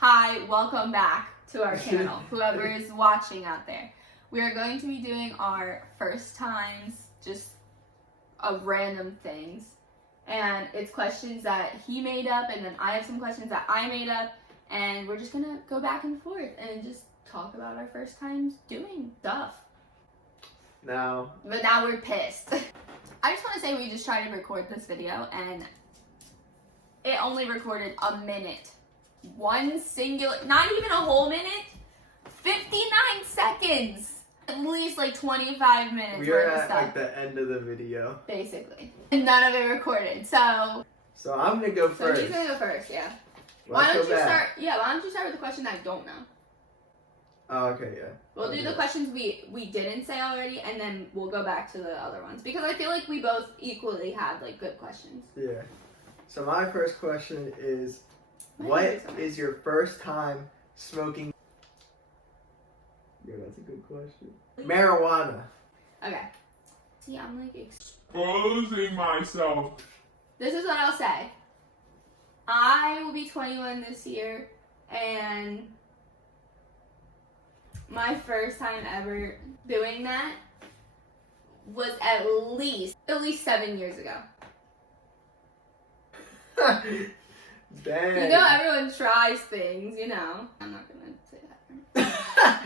Hi, welcome back to our channel, whoever is watching out there. We are going to be doing our first times, just of random things. And it's questions that he made up, and then I have some questions that I made up, and we're just gonna go back and forth and just talk about our first times doing stuff. But now we're pissed. I just want to say we just tried to record this video, and it only recorded a minute. One singular, not even a whole minute, 59 seconds. At least like 25 minutes we are at like the end of the video. Basically. And none of it recorded, so I'm gonna go first. So he's gonna go first, yeah. Why don't you start with the question that I don't know? Oh, okay, yeah. We'll do the questions we didn't say already, and then we'll go back to the other ones. Because I feel like we both equally had like good questions. Yeah. So my first question is, what is your first time smoking? Yeah, that's a good question. Marijuana. Okay. See, I'm like exposing myself. This is what I'll say. I will be 21 this year, and my first time ever doing that was at least 7 years ago. Dang. You know, everyone tries things, you know. I'm not gonna say that.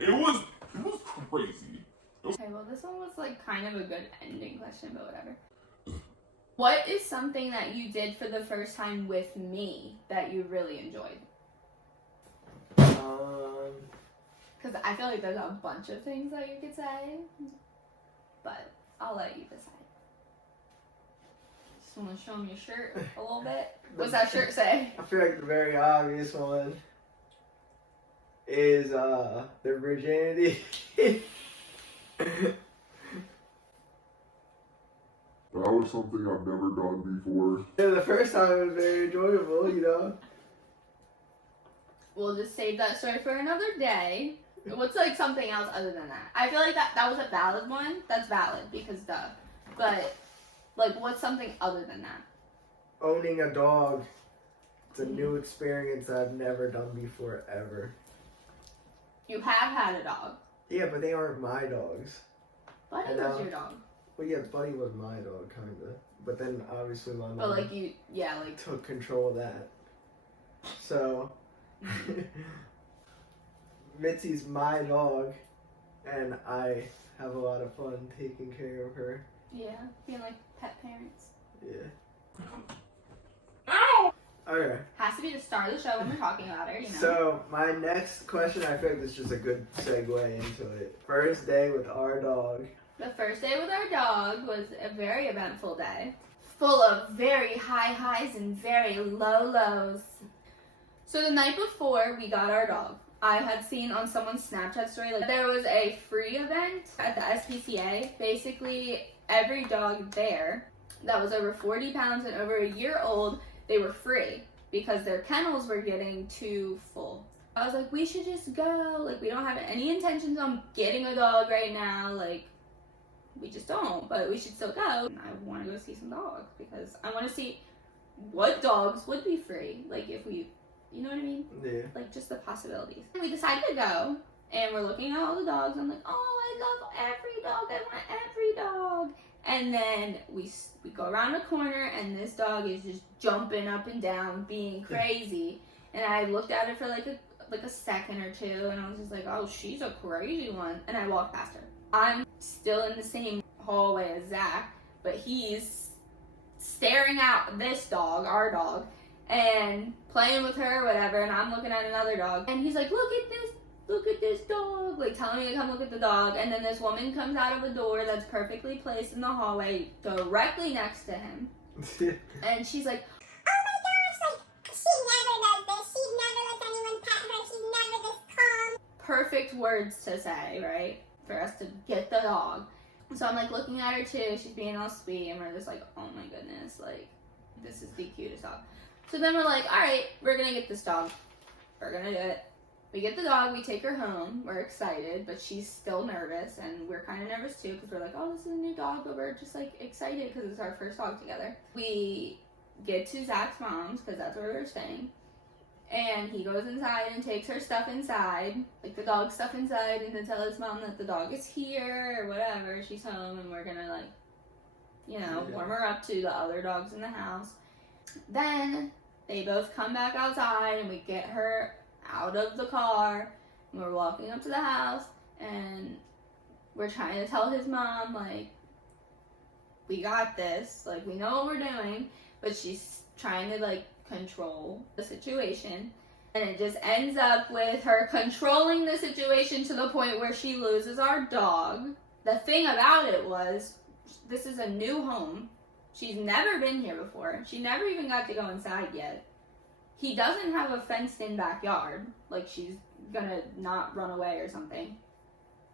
It was crazy. Okay, well, this one was like kind of a good ending question, but whatever. What is something that you did for the first time with me that you really enjoyed? Because I feel like there's a bunch of things that you could say, but I'll let you decide. Just want to show them your shirt a little bit. What's that shirt say? I feel like the very obvious one is the virginity. That was something I've never done before. Yeah, the first time it was very enjoyable, you know. We'll just save that story for another day. What's like something else other than that? I feel like that was a valid one. That's valid because duh. But like, what's something other than that? Owning a dog. It's a new experience I've never done before, ever. You have had a dog. Yeah, but they aren't my dogs. Buddy was your dog. Well, yeah, Buddy was my dog, kind of. But then, obviously, my mom but like took control of that. So, Mitzi's my dog, and I have a lot of fun taking care of her. Yeah, being like pet parents. Yeah. Ow! Okay. Has to be the star of the show when we're talking about her, you know. So, my next question, I feel like this is just a good segue into it. First day with our dog. The first day with our dog was a very eventful day. Full of very high highs and very low lows. So the night before we got our dog, I had seen on someone's Snapchat story, like there was a free event at the SPCA. Basically, every dog there that was over 40 pounds and over a year old, they were free because their kennels were getting too full. I was like, we should just go. Like, we don't have any intentions on getting a dog right now. Like, we just don't, but we should still go. And I want to go see some dogs because I want to see what dogs would be free. Like, if we, you know what I mean? Yeah. Like, just the possibilities. And we decided to go, and we're looking at all the dogs. I'm like, oh, I love every dog. I want every dog. And then we go around a corner, and this dog is just jumping up and down, being crazy. And I looked at it for like a second or two, and I was just like, oh, she's a crazy one. And I walked past her. I'm still in the same hallway as Zach, but he's staring at this dog, our dog, and playing with her or whatever, and I'm looking at another dog, and he's like, look at this dog, like telling me to come look at the dog. And then this woman comes out of a door that's perfectly placed in the hallway directly next to him. And she's like, oh my gosh, like, she never does this, she never lets anyone pet her, she's never this calm. Perfect words to say, right? For us to get the dog. So I'm like looking at her too, she's being all sweet, and we're just like, oh my goodness, like, this is the cutest dog. So then we're like, alright, we're gonna get this dog. We're gonna do it. We get the dog, we take her home, we're excited, but she's still nervous, and we're kind of nervous too, because we're like, oh, this is a new dog, but we're just like excited because it's our first dog together. We get to Zach's mom's, because that's where we were staying, And he goes inside and takes her stuff inside, like the dog stuff inside, and to tell his mom that the dog is here or whatever, she's home, and we're gonna, like, you know, warm her up to the other dogs in the house. Then they both come back outside, and we get her out of the car, and we're walking up to the house, and we're trying to tell his mom, like, we got this, like, we know what we're doing, but she's trying to, like, control the situation, and it just ends up with her controlling the situation to the point where she loses our dog. The thing about it was, this is a new home. She's never been here before. She never even got to go inside yet. He doesn't have a fenced-in backyard, like she's gonna not run away or something.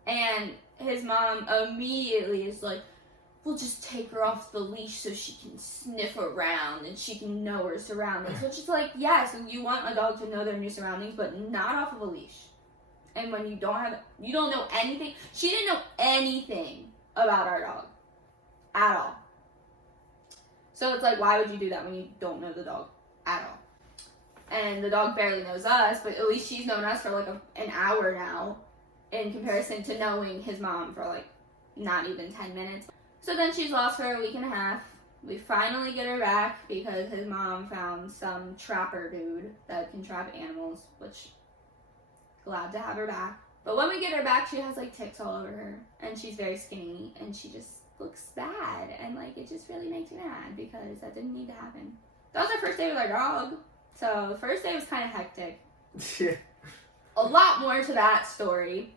And his mom immediately is like, we'll just take her off the leash so she can sniff around and she can know her surroundings. Which is like, yes, you want a dog to know their new surroundings, but not off of a leash. And when you don't know anything, she didn't know anything about our dog at all. So it's like, why would you do that when you don't know the dog at all? And the dog barely knows us, but at least she's known us for like an hour now in comparison to knowing his mom for like not even 10 minutes. So then she's lost for a week and a half. We finally get her back because his mom found some trapper dude that can trap animals, which, glad to have her back. But when we get her back, she has like ticks all over her, and she's very skinny, and she just looks bad, and like it just really makes me mad because that didn't need to happen. That was our first day with our dog, so the first day was kind of hectic. Yeah. A lot more to that story.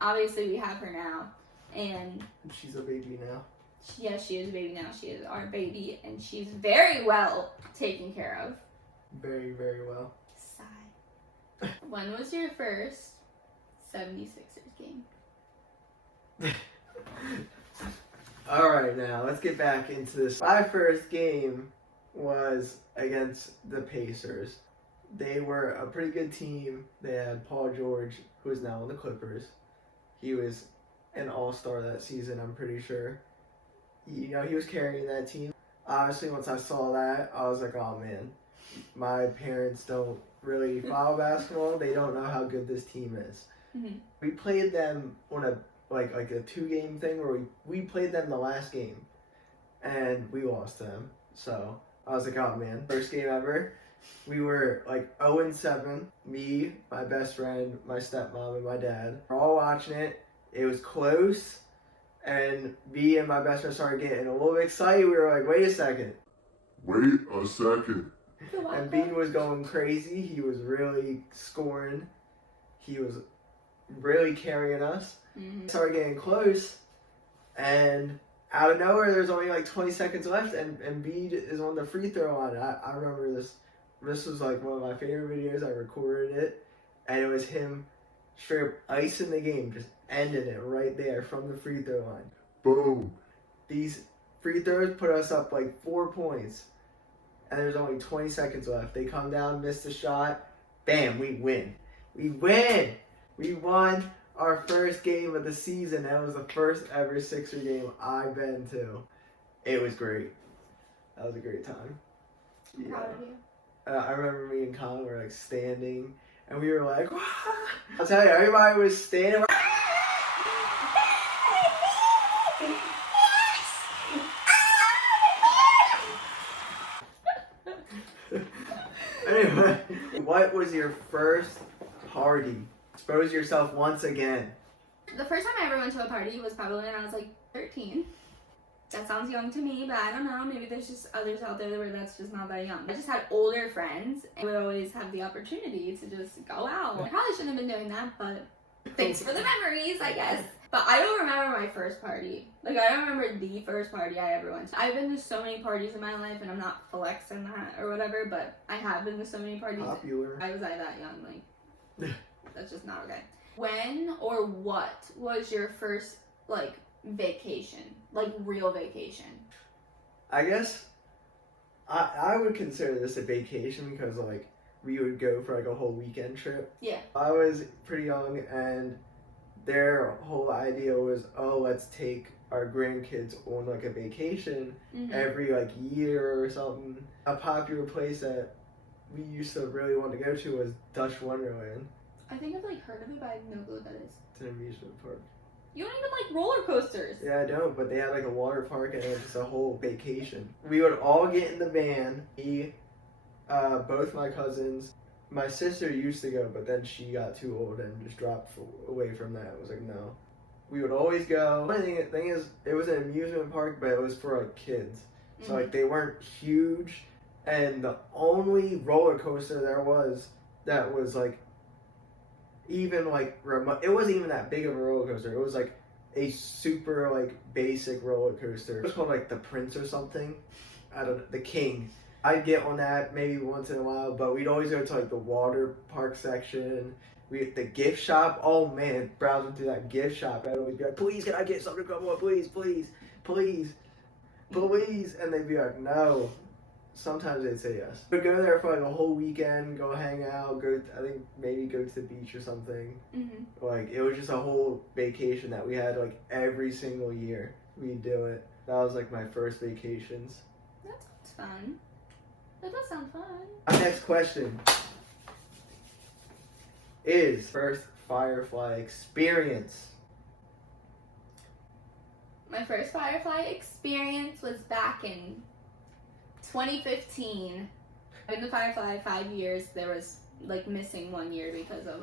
Obviously, we have her now, and She's a baby now. yes, she is a baby now. She is our baby, and she's very well taken care of. Very, very well. Sigh. When was your first 76ers game? Alright, now let's get back into this. My first game was against the Pacers. They were a pretty good team. They had Paul George, who is now on the Clippers. He was an all-star that season, I'm pretty sure. You know, he was carrying that team. Obviously, once I saw that, I was like, oh man, my parents don't really follow basketball. They don't know how good this team is. Mm-hmm. We played them on a like a 2-game thing where we played them the last game, and we lost them. So I was like, oh man, first game ever. We were like 0-7. Me, my best friend, my stepmom, and my dad. We're all watching it. It was close, and me and my best friend started getting a little bit excited. We were like, wait a second. Wait a second. And Bean was going crazy. He was really scoring. He was really carrying us. Mm-hmm. Started getting close, and out of nowhere, there's only like 20 seconds left, and Embiid is on the free throw line. I remember this. This was like one of my favorite videos. I recorded it, and it was him straight up icing the game, just ending it right there from the free throw line. Boom. These free throws put us up like 4 points, and there's only 20 seconds left. They come down, miss the shot, bam, we win. We win! We won our first game of the season. That was the first ever Sixer game I've been to. It was great. That was a great time. I'm proud of you. I remember me and Colin were like standing, and we were like, "Wah!" I'll tell you, everybody was standing. Anyway, what was your first party? Expose yourself once again. The first time I ever went to a party was probably when I was like 13. That sounds young to me, but I don't know. Maybe there's just others out there where that's just not that young. I just had older friends and would always have the opportunity to just go out. I probably shouldn't have been doing that, but thanks for the memories, I guess. But I don't remember my first party. Like, I don't remember the first party I ever went to. I've been to so many parties in my life, and I'm not flexing that or whatever, but I have been to so many parties. Popular. Why was I that young? Like, that's just not okay. When or what was your first, like, vacation? Like, real vacation? I guess I would consider this a vacation because, like, we would go for, like, a whole weekend trip. Yeah. I was pretty young, and their whole idea was, oh, let's take our grandkids on, like, a vacation every, like, year or something. A popular place that we used to really want to go to was Dutch Wonderland. I think I've like heard of it, but I have no clue what that is. It's an amusement park. You don't even like roller coasters. Yeah, I don't, but they had like a water park and it was just a whole vacation. We would all get in the van. Both my cousins. My sister used to go, but then she got too old and just dropped away from that. It was like, no. We would always go. The thing is, it was an amusement park, but it was for like kids. So like they weren't huge. And the only roller coaster there was that was like even like remote. It wasn't even that big of a roller coaster. It was like a super like basic roller coaster. It was called like the Prince or something. I don't know, the King. I'd get on that maybe once in a while, but we'd always go to like the water park section. The gift shop. Oh man, browsing through that gift shop, I'd always be like, "Please, can I get something? Come on, please, please, please, please!" And they'd be like, "No." Sometimes they'd say yes. We'd go there for like a whole weekend, go hang out, I think maybe go to the beach or something. Mm-hmm. Like it was just a whole vacation that we had like every single year. We'd do it. That was like my first vacations. That sounds fun. That does sound fun. Our next question is first Firefly experience. My first Firefly experience was back in 2015. I've been to Firefly 5 years. There was like missing 1 year because of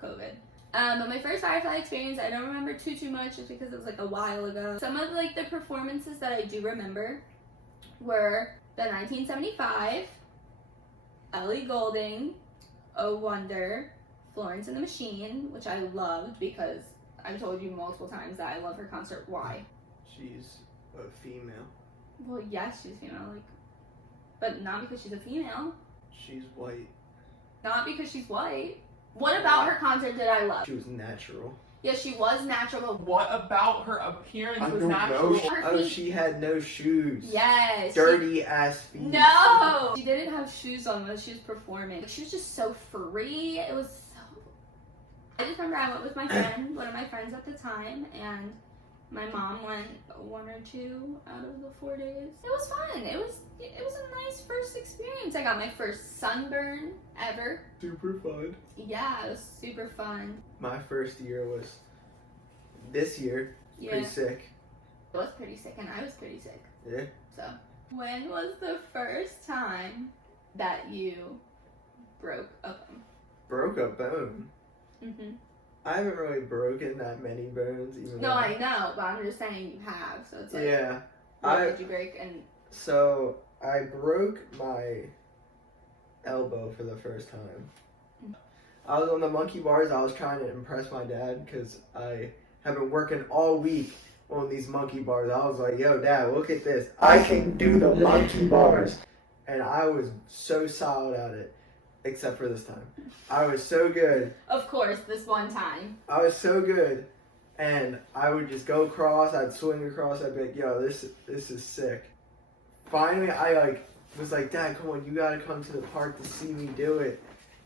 COVID. But my first Firefly experience, I don't remember too much just because it was like a while ago. Some of like the performances that I do remember were the 1975, Ellie Goulding, Oh Wonder, Florence and the Machine, which I loved because I've told you multiple times that I love her concert. Why? She's a female. Well, yes, she's female, like, but not because she's a female. She's white. Not because she's white. What about her concert did I love? She was natural. Yeah, she was natural, but What about her appearance I was don't natural? know. her Oh, feet. she had no shoes. Yes. Dirty ass feet. No! She didn't have shoes on when she was performing. She was just so free. It was so... I just remember I went with my friend, one of my friends at the time, and my mom went 1 or 2 out of the 4 days. It was fun. It was a nice first experience. I got my first sunburn ever. Super fun. Yeah, it was super fun. My first year was this year. Yeah, Pretty sick. I was pretty sick, and I was pretty sick. Yeah. So, when was the first time that you broke a bone? Broke a bone. Mm-hmm. I haven't really broken that many bones. Even No, though I know, but I'm just saying you have. So it's like, Yeah. what did you break? And So I broke my elbow for the first time. I was on the monkey bars. I was trying to impress my dad because I have been working all week on these monkey bars. I was like, "Yo, Dad, look at this. I can do the monkey bars." And I was so solid at it, except for this time. I was so good. of course, this one time. I was so good. And I would just go across. I'd swing across. I'd be like, "Yo, this is sick." Finally, I was like, "Dad, come on, you gotta come to the park to see me do it."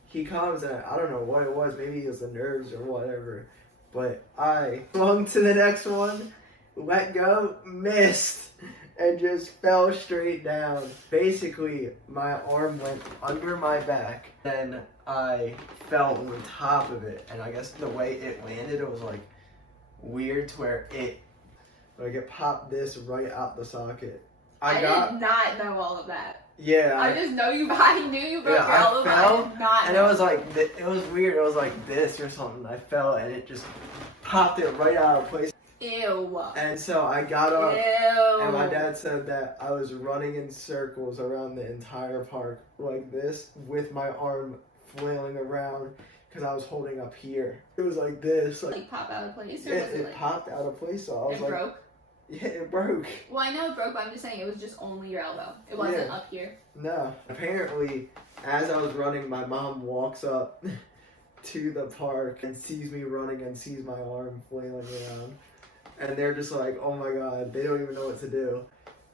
He comes and I don't know what it was. Maybe it was the nerves or whatever. But I swung to the next one, let go, missed, and just fell straight down. Basically, my arm went under my back. Then I fell on top of it. And I guess the way it landed, it was like weird to where it popped this right out the socket. I did not know all of that. Yeah. I just know you. I knew you broke Yeah, your I elbow. but fell, I did not And know. it was like, it was weird. It was like this or something. I fell and it just popped it right out of place. Ew. And so I got up Ew. and my dad said that I was running in circles around the entire park like this with my arm flailing around because I was holding up here. It was like this. Like pop out of place, or it, was it it like popped out of place. So I was it like, broke? yeah, it broke. Well, I know it broke, but I'm just saying it was just only your elbow. It wasn't Yeah. up here. No. Apparently, as I was running, my mom walks up to the park and sees me running and sees my arm flailing around. And they're just like, "Oh my god," they don't even know what to do.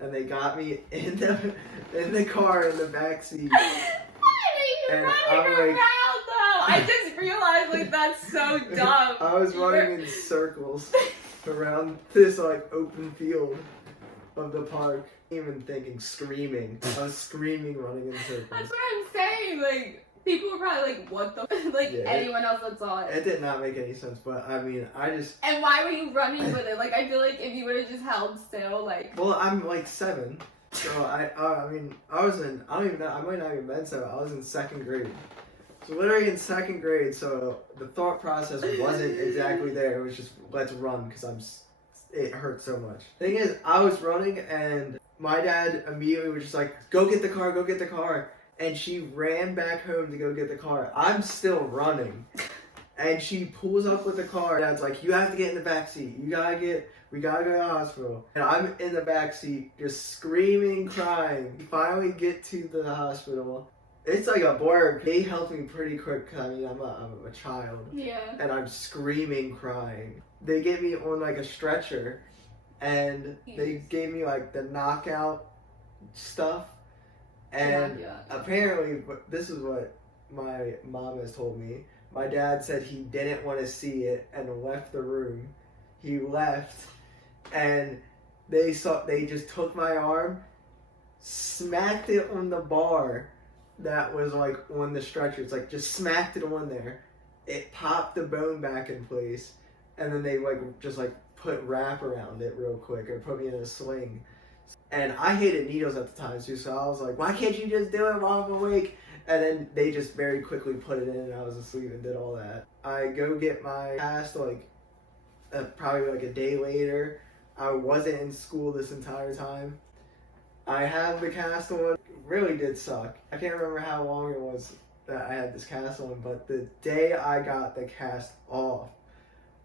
And they got me in the car in the back seat. Why are you And running I'm around like- though? I just realized like that's so dumb. I was running in circles around this like open field of the park. Even thinking, screaming. I was screaming, running in circles. That's what I'm saying. saying, like, people were probably like, what the like, Yeah, anyone else that saw it. It did not make any sense, but I mean, I just. And why were you running with it? Like, I feel like if you would have just held still, like. Well, I'm like 7, so I mean, I was in. I don't even know. I might not even been 7. I was in 2nd grade. So literally in 2nd grade. So the thought process wasn't exactly there. It was just let's run because it hurt so much. Thing is, I was running and my dad immediately was just like, "Go get the car, go get the car." And she ran back home to go get the car. I'm still running. And she pulls up with the car. Dad's like, "You have to get in the back seat. We gotta go to the hospital." And I'm in the back seat, just screaming, crying. We finally get to the hospital. It's like a blur. They helped me pretty quick because I mean, I'm a child. Yeah. And I'm screaming, crying. They get me on like a stretcher. And they gave me like the knockout stuff. And apparently, this is what my mom has told me. My dad said he didn't want to see it and left the room. He left, and they just took my arm, smacked it on the bar that was like on the stretcher. It's like just smacked it on there. It popped the bone back in place, and then they like just like put wrap around it real quick or put me in a sling. And I hated needles at the time too, so I was like, "Why can't you just do it while I'm awake?" And then they just very quickly put it in, and I was asleep and did all that. I go get my cast like probably like a day later. I wasn't in school this entire time. I have the cast on. It really did suck. I can't remember how long it was that I had this cast on, but the day I got the cast off,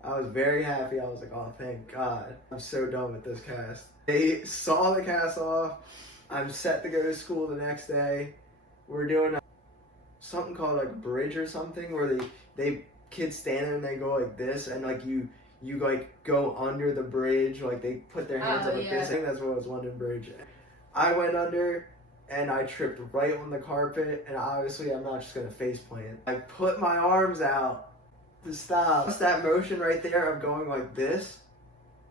I was very happy. I was like, "Oh, thank God. I'm so done with this cast." They saw the cast off. I'm set to go to school the next day. We're doing something called like bridge or something where they kids stand there and they go like this and like you like go under the bridge, like they put their hands up like this. I think that's what it was, London Bridge. I went under and I tripped right on the carpet, and obviously I'm not just gonna face plant. I put my arms out to stop. Just that motion right there of going like this,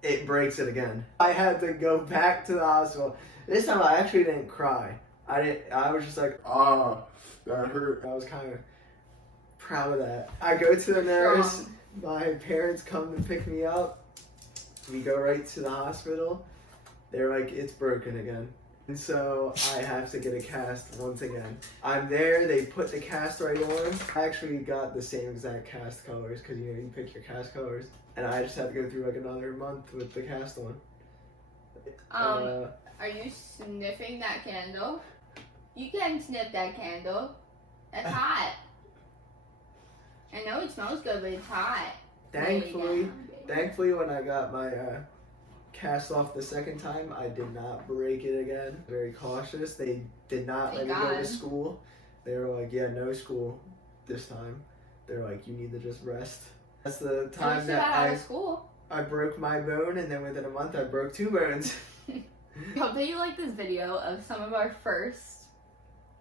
it breaks it again. I had to go back to the hospital. This time I actually didn't cry. I was just like, Ah, that hurt. I was kind of proud of that. I go to the nurse. My parents come to pick me up. We go right to the hospital. They're like, "It's broken again." And so I have to get a cast once again. I'm there. They put the cast right on. I actually got the same exact cast colors because you pick your cast colors. And I just had to go through like another month with the cast on. Are you sniffing that candle? You can sniff that candle. That's hot. I know it smells good, but it's hot. Thankfully, when I got my cast off the second time, I did not break it again. Very cautious. They did not let me go to school. They were like, "Yeah, no school this time." They're like, "You need to just rest." That's the time that I broke my bone, and then within a month I broke 2 bones. I hope that you like this video of some of our firsts.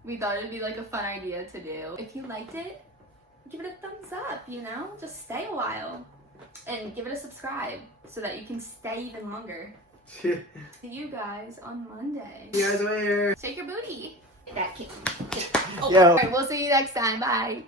We thought it'd be like a fun idea to do. If you liked it, give it a thumbs up, you know? Just stay a while. And give it a subscribe so that you can stay even longer. See you guys on Monday. See you guys later. Shake your booty. That kid. Oh, Yo. alright, we'll see you next time. Bye.